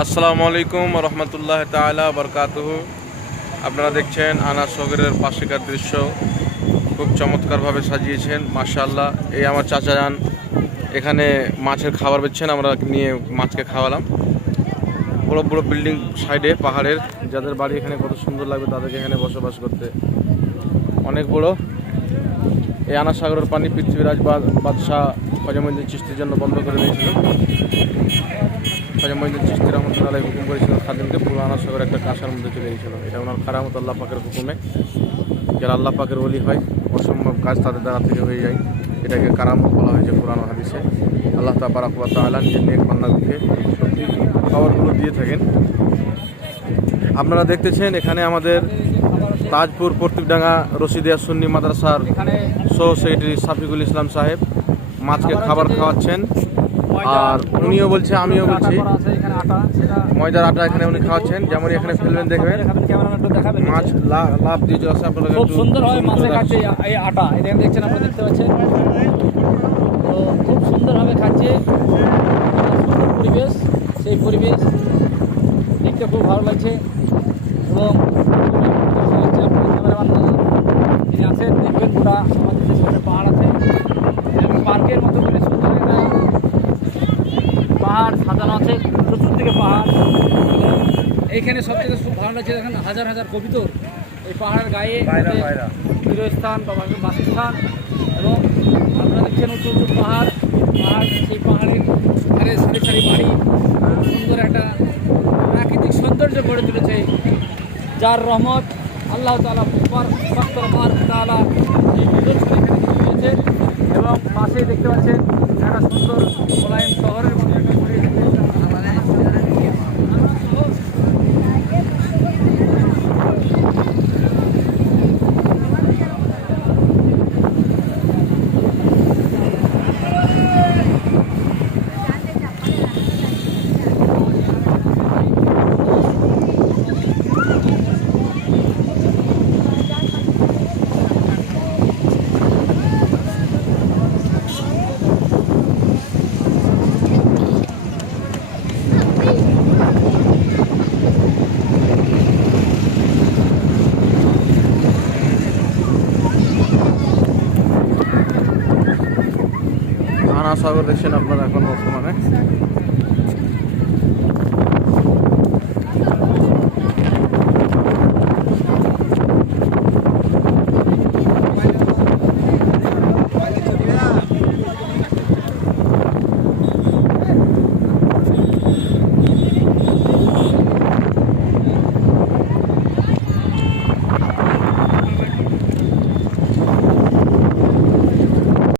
আসসালামু আলাইকুম রহমতুল্লাহ তালা বরকাতুহ। আপনারা দেখছেন আনা সগরের পাশেকার দৃশ্য। খুব চমৎকারভাবে সাজিয়েছেন, মাশাআল্লাহ। এই আমার চাচা যান, এখানে মাছের খাবার বেচছেন, আমরা নিয়ে মাছকে খাওয়ালাম। বড় বড় বিল্ডিং সাইডে, পাহাড়ের, যাদের বাড়ি এখানে কত সুন্দর লাগবে তাদেরকে এখানে বসবাস করতে। অনেক বড়। এই আনা সাগরের পানি পৃথিবীরাজ বাদ- বাদশাহ খজামুদ্দিন চিস্তির জন্য বন্ধ করে দিয়েছিল। খাজা মহিনুদ্দিন চিস্তি রহমতুল্লাহ হুকুম করেছিলেন খাদিমকে পুরো আনার সাগর একটা কাঁসার মধ্যে চলে গিয়েছিল। এটা ওনার কারামত আল্লাহ পাকের হুকুমে। যারা আল্লাহ পাকের ওলি হয়, অসম্ভব কাজ তাদের দ্বারা থেকে হয়ে যায়। এটাকে কারামত বলা হয়েছে পুরানো হাদিসে। আল্লাহ তাবারাকুয়া তাআলা নিজের নেক বান্দাদেরকে সত্যি পাওয়ারগুলো দিয়ে থাকেন। আপনারা দেখতেছেন এখানে আমাদের তাজপুর প্রতীকডাঙ্গা রশিদিয়া সুন্নি মাদ্রাসার সো সেক্রেটারি সাফিকুল ইসলাম সাহেব মাছকে খাবার খাওয়াচ্ছেন। আর উনিও বলছে আমিও বলছি। ময়দার আটা এখানে উনি খাওয়াচ্ছেন যেমন এখানে ফেলবেন দেখবেন মাছ লাভ দিয়ে আসে আপনারা খুব সুন্দর zoom মাছে খাচ্ছে এই আটা এটা দেখছেন আপনারা দেখতে পাচ্ছেন? তো খুব সুন্দরভাবে খাচ্ছে। পরিবেশ সেই পরিবেশ দেখতে খুব ভালো লাগছে। এবং তিনি আছেন দেখবেন গোটা আমাদের যে সামনে পাহাড় আছে এবং পার্কের মতো করে সুন্দর একটা পাহাড় সাজানো আছে চতুর্দিকে পাহাড়। এবং এইখানে সবথেকে খুব ভালো লাগছে দেখেন হাজার হাজার কবিতর এই পাহাড়ের গায়ে গৃহস্থান বা বাসস্থান এবং আপনারা দেখছেন উঁচু উঁচু পাহাড় পাহাড় সেই পাহাড়ের ধারে সারি সারি বাড়ি খুব সুন্দর একটা প্রাকৃতিক সৌন্দর্য গড়ে তুলেছে। যার রহমত আল্লাহ তালা তালা মহাসাগর দেখছেন আপনারা এখন বর্তমানে?